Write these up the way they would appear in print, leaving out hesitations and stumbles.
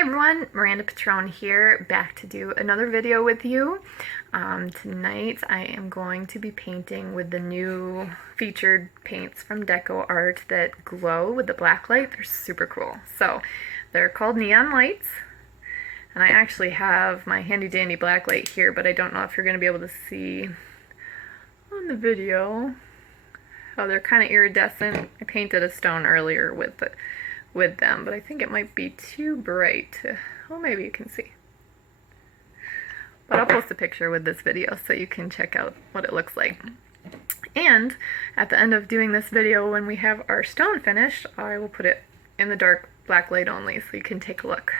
Hey everyone, Miranda Pitrone here, back to do another video with you. Tonight I am going to be painting with the new featured paints from DecoArt that glow with the blacklight. They're super cool. So they're called Neon Lights, and I actually have my handy dandy blacklight here, but I don't know if you're going to be able to see on the video how they're kind of iridescent. I painted a stone earlier with them, but I think it might be too bright. Well, maybe you can see. But I'll post a picture with this video so you can check out what it looks like. And at the end of doing this video, when we have our stone finished, I will put it in the dark black light only so you can take a look.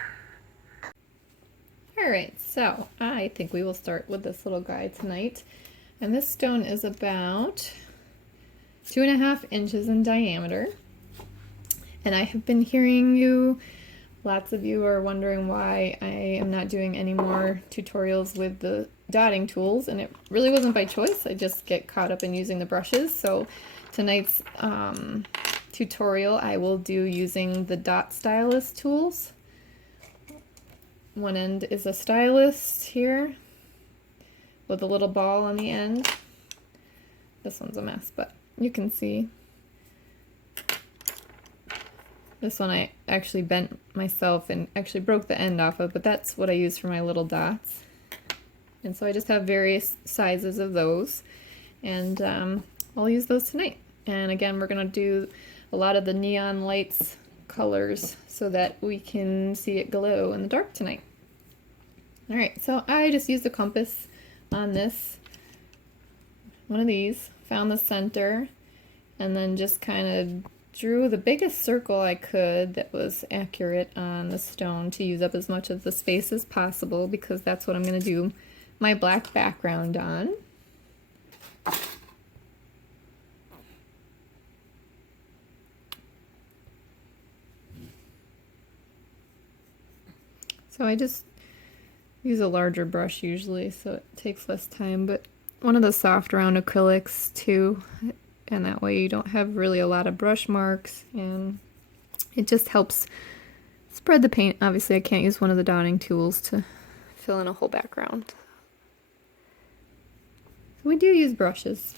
Alright, so I think we will start with this little guy tonight. And this stone is about 2.5 inches in diameter. And I have been hearing you, lots of you are wondering why I am not doing any more tutorials with the dotting tools, and it really wasn't by choice. I just get caught up in using the brushes. So tonight's tutorial I will do using the dot stylus tools. One end is a stylus here with a little ball on the end. This one's a mess, but you can see. This one I actually bent myself and actually broke the end off of, but that's what I use for my little dots. And so I just have various sizes of those, and I'll use those tonight. And again, we're going to do a lot of the neon lights colors so that we can see it glow in the dark tonight. Alright, so I just used a compass on this, one of these, found the center, and then just kind of drew the biggest circle I could that was accurate on the stone to use up as much of the space as possible, because that's what I'm going to do my black background on. So I just use a larger brush usually, so it takes less time, but one of the soft round acrylics too. And that way you don't have really a lot of brush marks, and it just helps spread the paint. Obviously I can't use one of the dotting tools to fill in a whole background. So we do use brushes.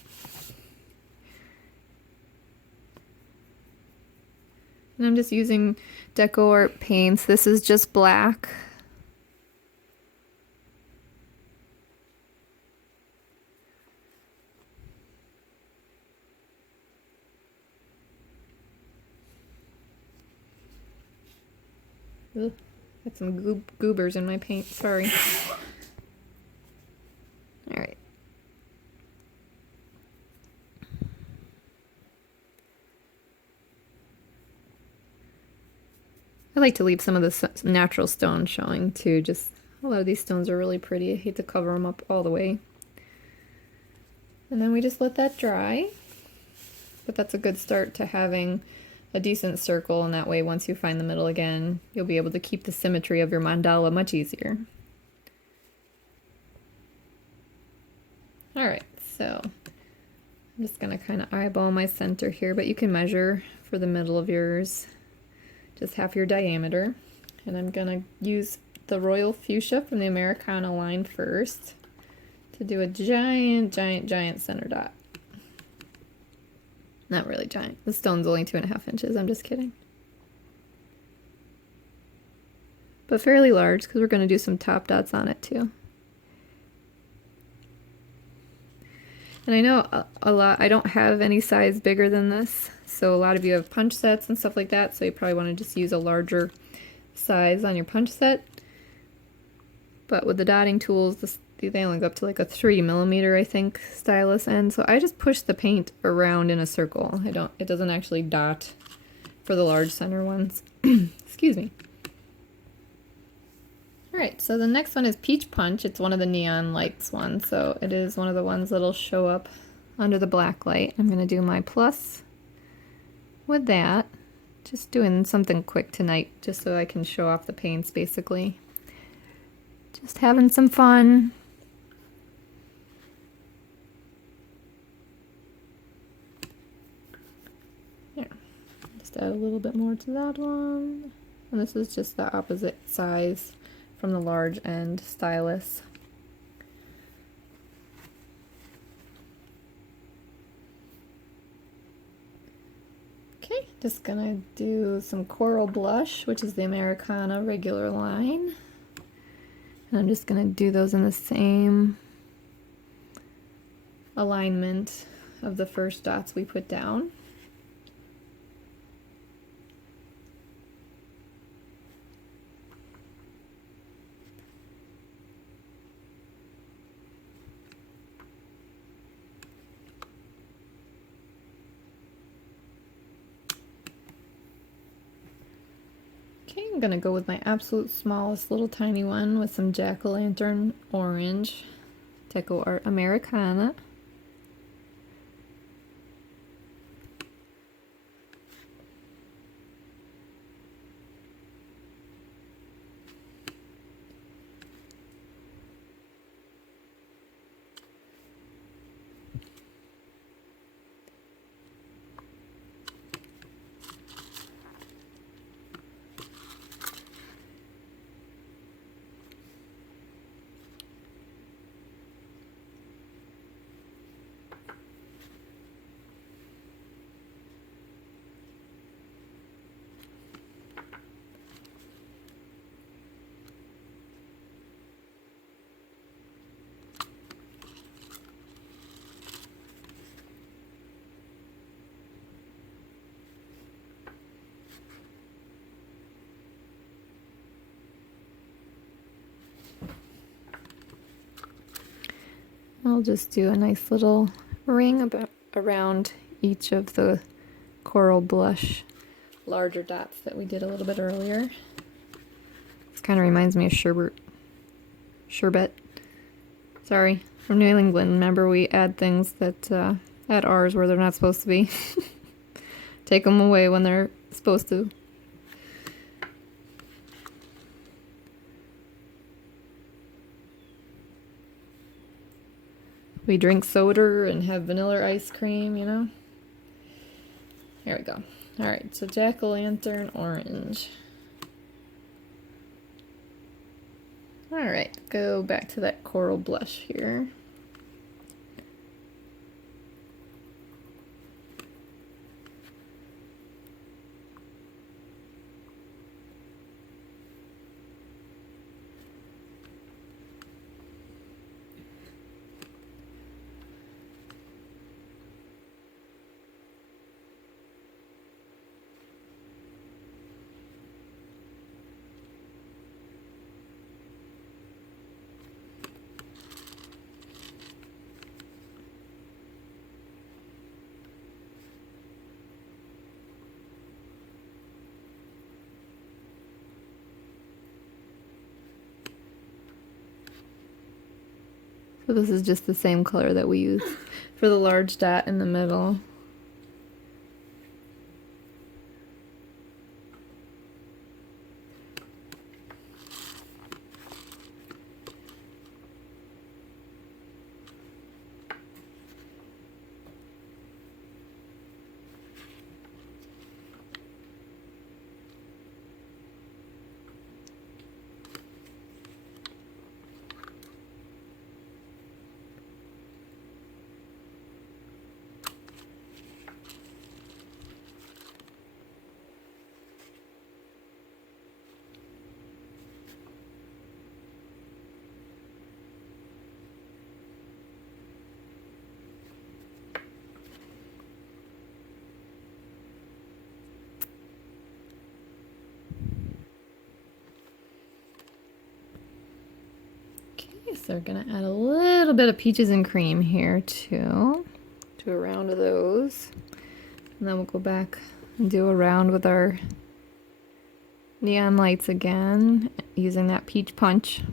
And I'm just using DecoArt paints. This is just black. Ugh, got some goobers in my paint, sorry. Alright. I like to leave some of the natural stone showing too. Just a lot of these stones are really pretty. I hate to cover them up all the way. And then we just let that dry. But that's a good start to having a decent circle, and that way once you find the middle again, you'll be able to keep the symmetry of your mandala much easier. Alright, so I'm just going to kind of eyeball my center here, but you can measure for the middle of yours just half your diameter. And I'm going to use the Royal Fuchsia from the Americana line first to do a giant center dot. Not really giant. The stone's only 2.5 inches. I'm just kidding. But fairly large, because we're going to do some top dots on it too. And I know a lot, I don't have any size bigger than this, so a lot of you have punch sets and stuff like that, so you probably want to just use a larger size on your punch set. But with the dotting tools, they only go up to like a 3mm, I think, stylus end. So I just push the paint around in a circle. It doesn't actually dot for the large center ones. Excuse me. Alright, so the next one is Peach Punch. It's one of the Neon Lights ones, so it is one of the ones that'll show up under the black light. I'm going to do my plus with that. Just doing something quick tonight, just so I can show off the paints, basically. Just having some fun. There. Just add a little bit more to that one. And this is just the opposite size from the large end stylus. Okay, just gonna do some coral blush, which is the Americana regular line. And I'm just gonna do those in the same alignment of the first dots we put down. Okay, I'm gonna go with my absolute smallest little tiny one with some jack-o'-lantern orange, DecoArt Americana. I'll just do a nice little ring around each of the coral blush larger dots that we did a little bit earlier. This kind of reminds me of sherbet. Sorry, from New England. Remember, we add things that add R's where they're not supposed to be. Take them away when they're supposed to. We drink soda and have vanilla ice cream, you know? Here we go. Alright, so jack-o'-lantern orange. Alright, go back to that coral blush here. So this is just the same color that we used for the large dot in the middle. So we're gonna add a little bit of peaches and cream here too. Do a round of those. And then we'll go back and do a round with our neon lights again, using that peach punch.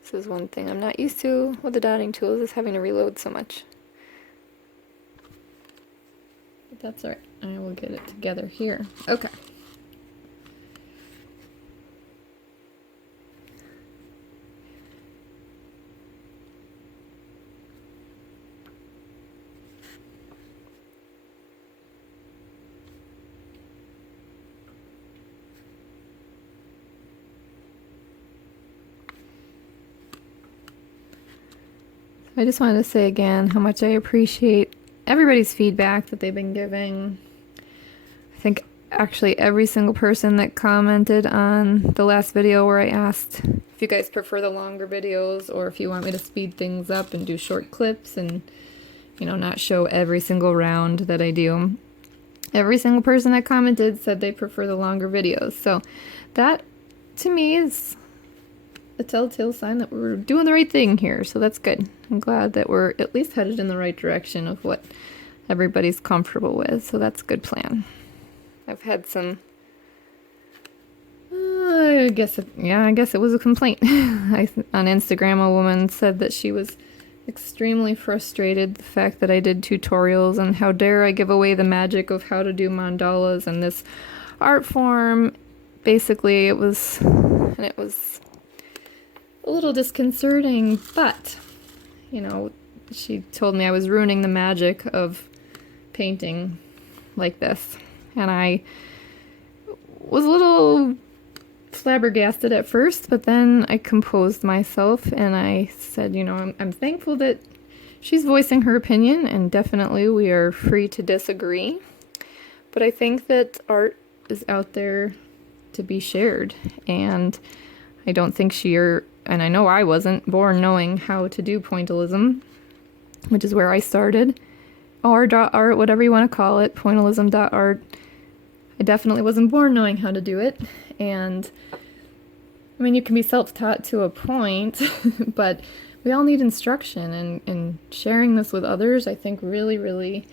This is one thing I'm not used to with the dotting tools, is having to reload so much. But that's alright. I will get it together here. Okay. I just wanted to say again how much I appreciate everybody's feedback that they've been giving. I think actually every single person that commented on the last video where I asked if you guys prefer the longer videos or if you want me to speed things up and do short clips and, you know, not show every single round that I do. Every single person that commented said they prefer the longer videos. So that, to me, is a telltale sign that we're doing the right thing here. So that's good. I'm glad that we're at least headed in the right direction of what everybody's comfortable with. So that's a good plan. I've had some, I guess it was a complaint. On Instagram, a woman said that she was extremely frustrated the fact that I did tutorials and how dare I give away the magic of how to do mandalas and this art form. Basically, it was a little disconcerting, but, you know, she told me I was ruining the magic of painting like this. And I was a little flabbergasted at first, but then I composed myself and I said, you know, I'm thankful that she's voicing her opinion, and definitely we are free to disagree. But I think that art is out there to be shared, and I don't think and I know I wasn't born knowing how to do pointillism, which is where I started, or art, whatever you want to call it, pointillism.art. I definitely wasn't born knowing how to do it, and I mean, you can be self-taught to a point, but we all need instruction, and sharing this with others, I think, really, really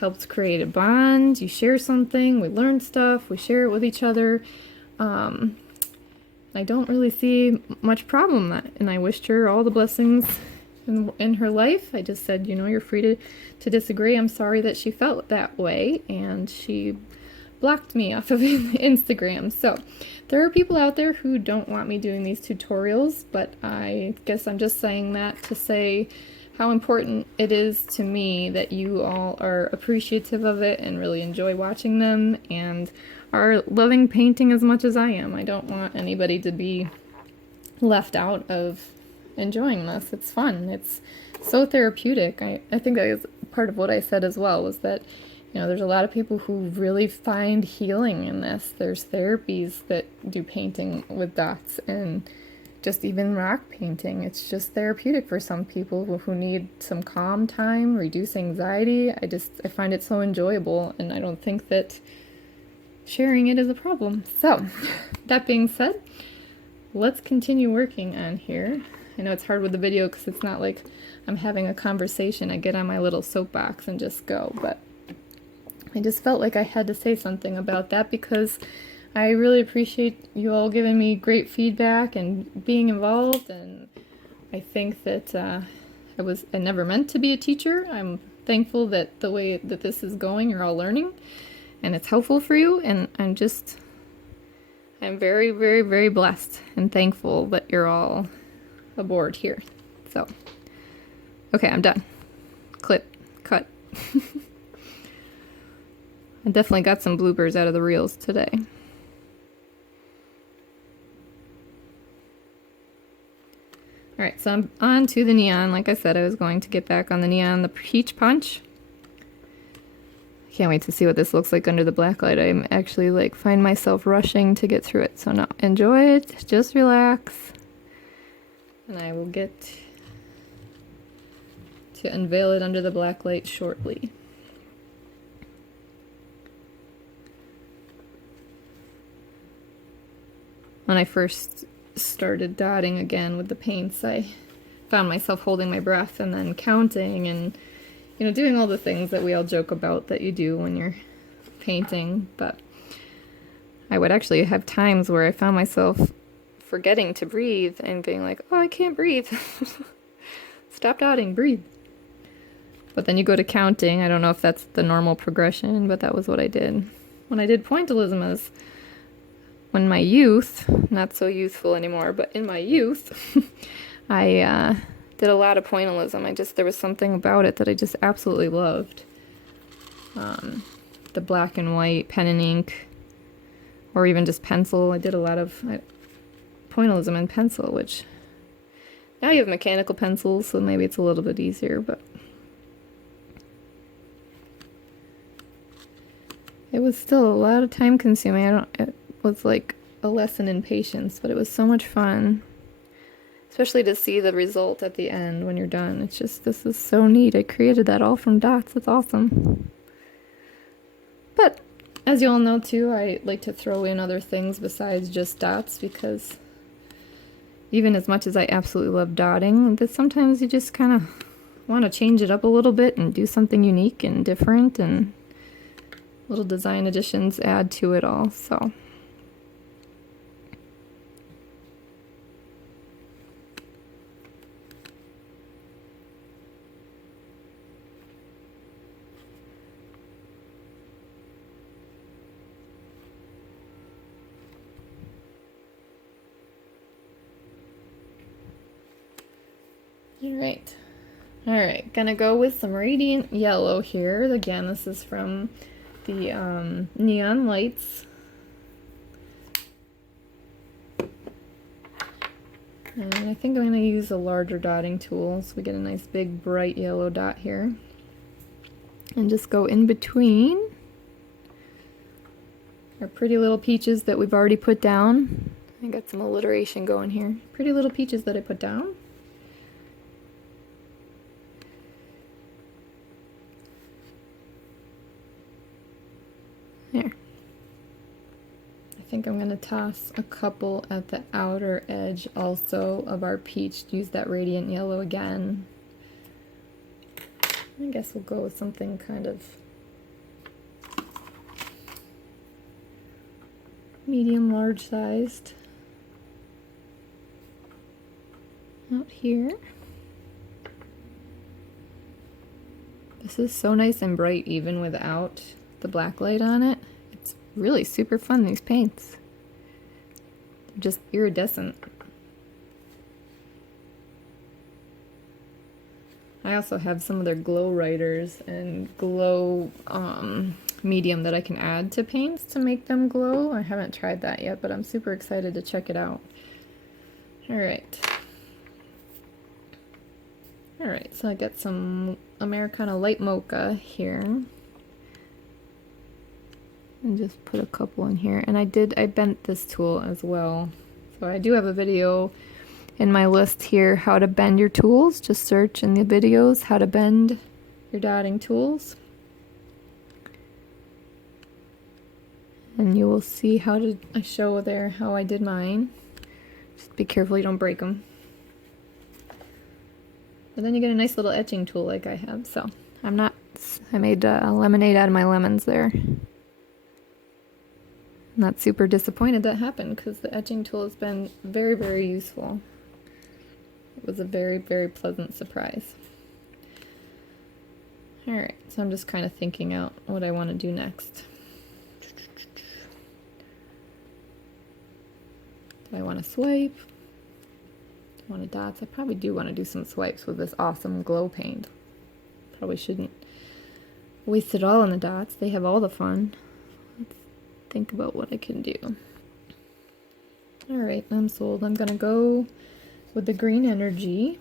helps create a bond. You share something, we learn stuff, we share it with each other. I don't really see much problem with that, and I wished her all the blessings in her life. I just said, you know, you're free to disagree. I'm sorry that she felt that way, and she blocked me off of Instagram. So there are people out there who don't want me doing these tutorials, but I guess I'm just saying that to say how important it is to me that you all are appreciative of it and really enjoy watching them and are loving painting as much as I am. I don't want anybody to be left out of enjoying this. It's fun. It's so therapeutic. I think that is part of what I said as well, was that, you know, there's a lot of people who really find healing in this. There's therapies that do painting with dots and just even rock painting. It's just therapeutic for some people who need some calm time, reduce anxiety. I find it so enjoyable, and I don't think that sharing it is a problem. So, that being said, let's continue working on here. I know it's hard with the video because it's not like I'm having a conversation. I get on my little soapbox and just go, but I just felt like I had to say something about that because I really appreciate you all giving me great feedback and being involved, and I think that I never meant to be a teacher. I'm thankful that the way that this is going, you're all learning, and it's helpful for you, and I'm very, very, very blessed and thankful that you're all aboard here. So, okay, I'm done. Clip, cut. I definitely got some bloopers out of the reels today. Alright, so I'm on to the neon. Like I said, I was going to get back on the neon, the peach punch. I can't wait to see what this looks like under the blacklight. I'm actually like find myself rushing to get through it. So no, enjoy it, just relax. And I will get to unveil it under the blacklight shortly. When I first started dotting again with the paints, I found myself holding my breath and then counting and, you know, doing all the things that we all joke about that you do when you're painting. But I would actually have times where I found myself forgetting to breathe and being like, oh, I can't breathe. Stop dotting, breathe. But then you go to counting. I don't know if that's the normal progression, but that was what I did. When I did pointillism as when my youth, not so youthful anymore, but in my youth, I did a lot of pointillism. There was something about it that I just absolutely loved. The black and white, pen and ink, or even just pencil. I did a lot of pointillism in pencil, which Now you have mechanical pencils, so maybe it's a little bit easier, but it was still a lot of time consuming. It was like a lesson in patience, but it was so much fun. Especially to see the result at the end when you're done. It's just, this is so neat. I created that all from dots. It's awesome. But as you all know too, I like to throw in other things besides just dots, because even as much as I absolutely love dotting, that sometimes you just kind of want to change it up a little bit and do something unique and different, and little design additions add to it all. So Alright, gonna go with some radiant yellow here. Again, this is from the Neon Lights. And I think I'm gonna use a larger dotting tool so we get a nice big bright yellow dot here. And just go in between our pretty little peaches that we've already put down. I got some alliteration going here. Pretty little peaches that I put down. There. I think I'm going to toss a couple at the outer edge also of our peach. Use that radiant yellow again. I guess we'll go with something kind of medium, large sized out here. This is so nice and bright even without the blacklight on it. It's really super fun, these paints. They're just iridescent. I also have some of their glow writers and glow medium that I can add to paints to make them glow. I haven't tried that yet, but I'm super excited to check it out. Alright, so I got some Americana Light Mocha here. And just put a couple in here. And I bent this tool as well. So I do have a video in my list here, how to bend your tools. Just search in the videos, how to bend your dotting tools. And you will see I show there how I did mine. Just be careful you don't break them. But then you get a nice little etching tool like I have. So I made a lemonade out of my lemons there. I'm not super disappointed that happened, because the etching tool has been very, very useful. It was a very, very pleasant surprise. Alright, so I'm just kind of thinking out what I want to do next. Do I want to swipe? Do I want to dots? I probably do want to do some swipes with this awesome glow paint. Probably shouldn't waste it all on the dots. They have all the fun. Think about what I can do. Alright, I'm sold. I'm gonna go with the green energy.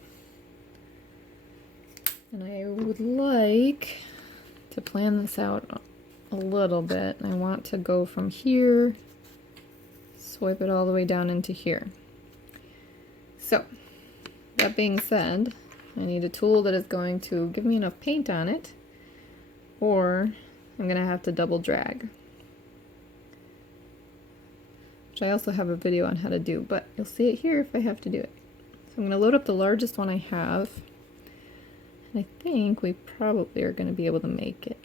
And I would like to plan this out a little bit. I want to go from here, swipe it all the way down into here. So, that being said, I need a tool that is going to give me enough paint on it, or I'm gonna have to double drag. I also have a video on how to do, but you'll see it here if I have to do it. So I'm going to load up the largest one I have, and I think we probably are going to be able to make it.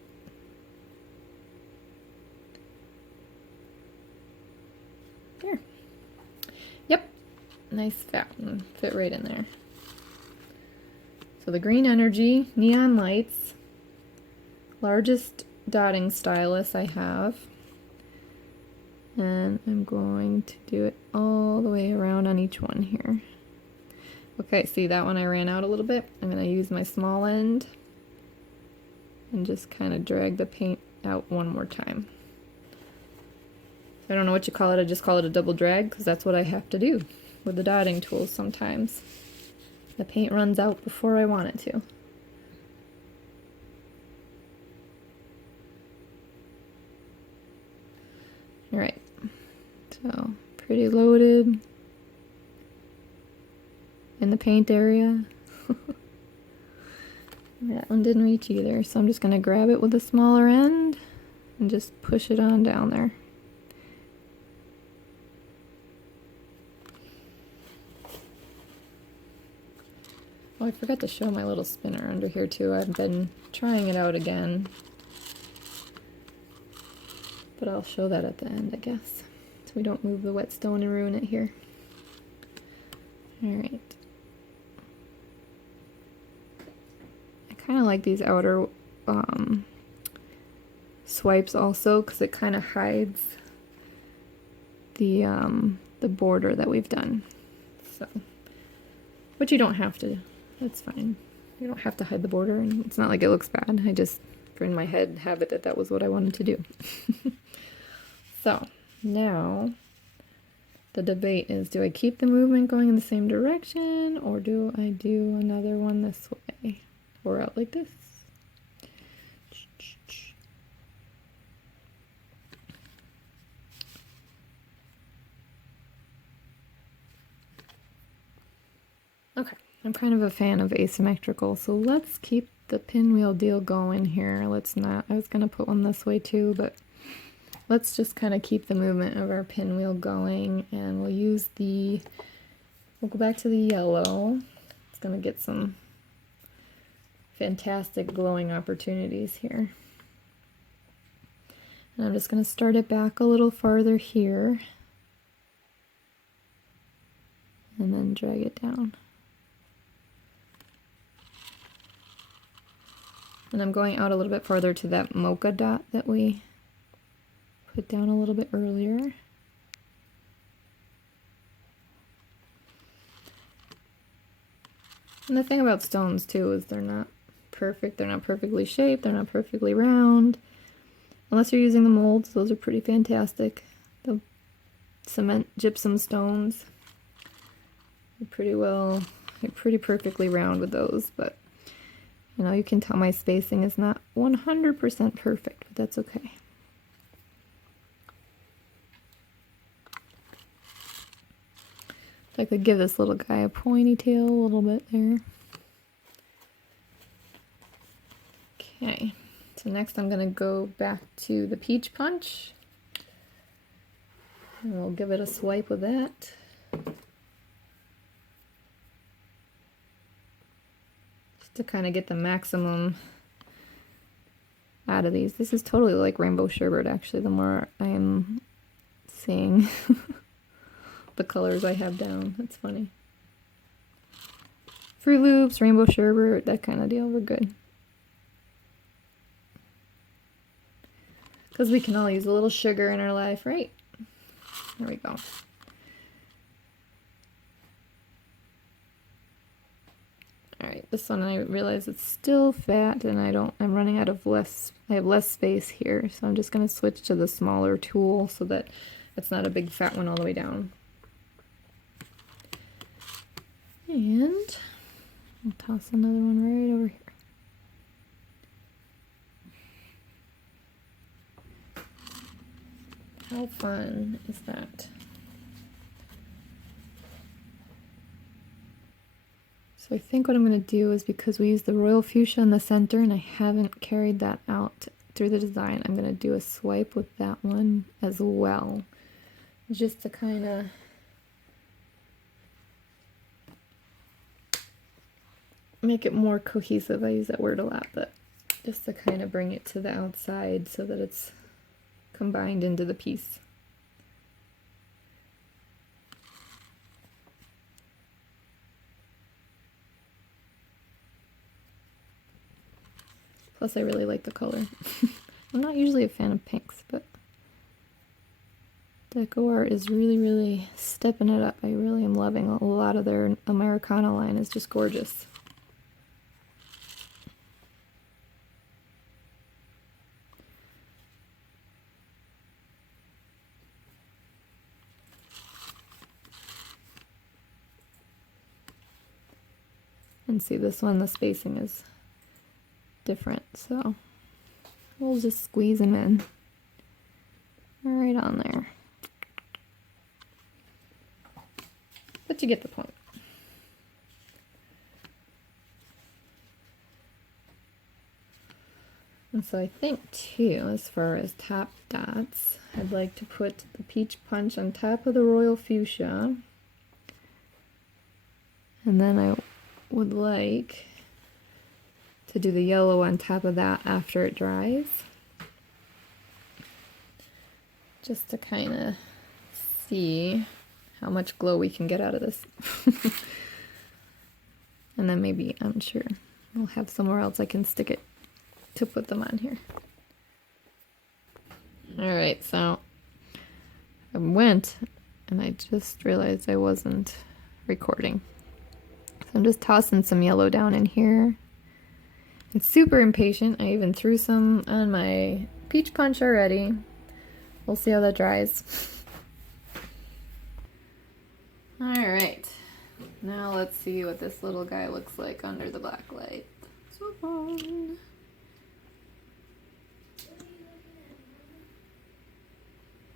There. Yep. Nice fountain. Fit right in there. So the green energy, Neon Lights, largest dotting stylus I have. And I'm going to do it all the way around on each one here. Okay, see that one I ran out a little bit. I'm going to use my small end and just kind of drag the paint out one more time. I don't know what you call it, I just call it a double drag because that's what I have to do with the dotting tools sometimes. the paint runs out before I want it to. Alright, so pretty loaded in the paint area. That one didn't reach either, so I'm just going to grab it with the smaller end and just push it on down there. Oh, I forgot to show my little spinner under here too. I've been trying it out again, but I'll show that at the end, I guess, so we don't move the whetstone and ruin it here. Alright. I kind of like these outer swipes also, because it kind of hides the border that we've done. So, but you don't have to. That's fine. You don't have to hide the border, and it's not like it looks bad. I just, in my head, have it that was what I wanted to do. So, now, the debate is, do I keep the movement going in the same direction, or do I do another one this way? Or out like this? Okay, I'm kind of a fan of asymmetrical, so let's keep the pinwheel deal going here. Let's not, I was going to put one this way too, but let's just kind of keep the movement of our pinwheel going, and we'll use the, we'll go back to the yellow. It's going to get some fantastic glowing opportunities here. And I'm just going to start it back a little farther here, and then drag it down. And I'm going out a little bit farther to that mocha dot that we put down a little bit earlier. And the thing about stones too is they're not perfect. They're not perfectly shaped. They're not perfectly round. Unless you're using the molds, those are pretty fantastic. The cement gypsum stones, you're pretty perfectly round with those, but you know, you can tell my spacing is not 100% perfect, but that's okay. So I could give this little guy a ponytail a little bit there. Okay, so next I'm going to go back to the peach punch. And we'll give it a swipe with that. To kind of get the maximum out of these. This is totally like rainbow sherbet, actually, the more I am seeing the colors I have down. That's funny. Fruit Loops, rainbow sherbet, that kind of deal, we're good. Because we can all use a little sugar in our life, right? There we go. Alright, this one I realize it's still fat and I'm running out of I have less space here, so I'm just going to switch to the smaller tool so that it's not a big fat one all the way down. And I'll toss another one right over here. How fun is that? So I think what I'm going to do is, because we use the royal fuchsia in the center and I haven't carried that out through the design, I'm going to do a swipe with that one as well, just to kind of make it more cohesive. I use that word a lot, but just to kind of bring it to the outside so that it's combined into the piece. Plus, I really like the color. I'm not usually a fan of pinks, but DecoArt is really, really stepping it up. I really am loving a lot of their Americana line. It's just gorgeous. And see, this one, the spacing is different, so we'll just squeeze them in right on there. But you get the point. And so I think too, as far as top dots, I'd like to put the peach punch on top of the royal fuchsia. And then I would like to do the yellow on top of that after it dries. Just to kind of see how much glow we can get out of this. And then maybe, I'm sure, I'll have somewhere else I can stick it to put them on here. Alright, so I went and I just realized I wasn't recording. So I'm just tossing some yellow down in here. I'm super impatient. I even threw some on my peach punch already. We'll see how that dries. Alright, now let's see what this little guy looks like under the black light. So fun.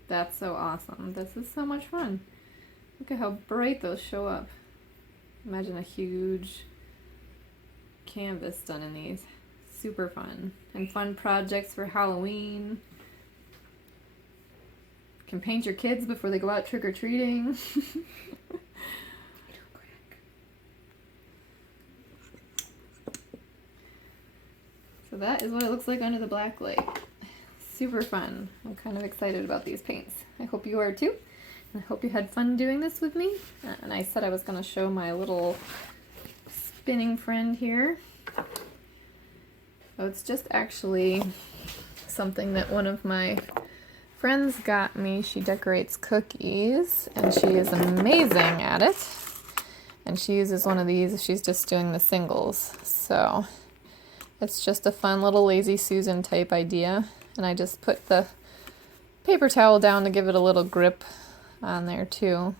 That's so awesome. This is so much fun. Look at how bright those show up. Imagine a huge canvas done in these. Super fun. And fun projects for Halloween. Can paint your kids before they go out trick-or-treating. So that is what it looks like under the black light. Super fun. I'm kind of excited about these paints. I hope you are too. And I hope you had fun doing this with me. And I said I was going to show my little spinning friend here. So it's just actually something that one of my friends got me. She decorates cookies and she is amazing at it. And she uses one of these. She's just doing the singles. So it's just a fun little Lazy Susan type idea. And I just put the paper towel down to give it a little grip on there too.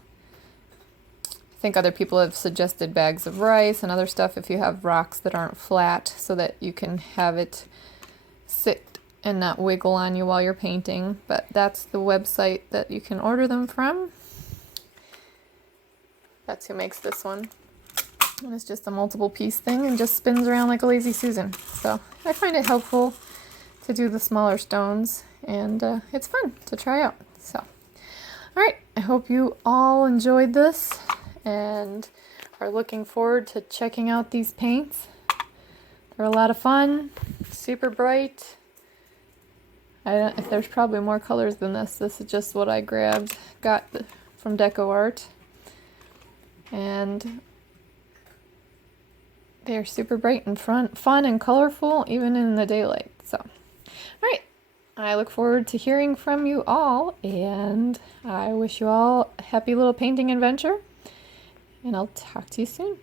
I think other people have suggested bags of rice and other stuff if you have rocks that aren't flat so that you can have it sit and not wiggle on you while you're painting. But that's the website that you can order them from. That's who makes this one. And it's just a multiple piece thing and just spins around like a Lazy Susan. So I find it helpful to do the smaller stones, and it's fun to try out. So, alright, I hope you all enjoyed this and are looking forward to checking out these paints. They're a lot of fun, super bright. If there's probably more colors than this. This is just what I got from DecoArt. And they're super bright and fun and colorful, even in the daylight. So, alright, I look forward to hearing from you all, and I wish you all a happy little painting adventure, and I'll talk to you soon.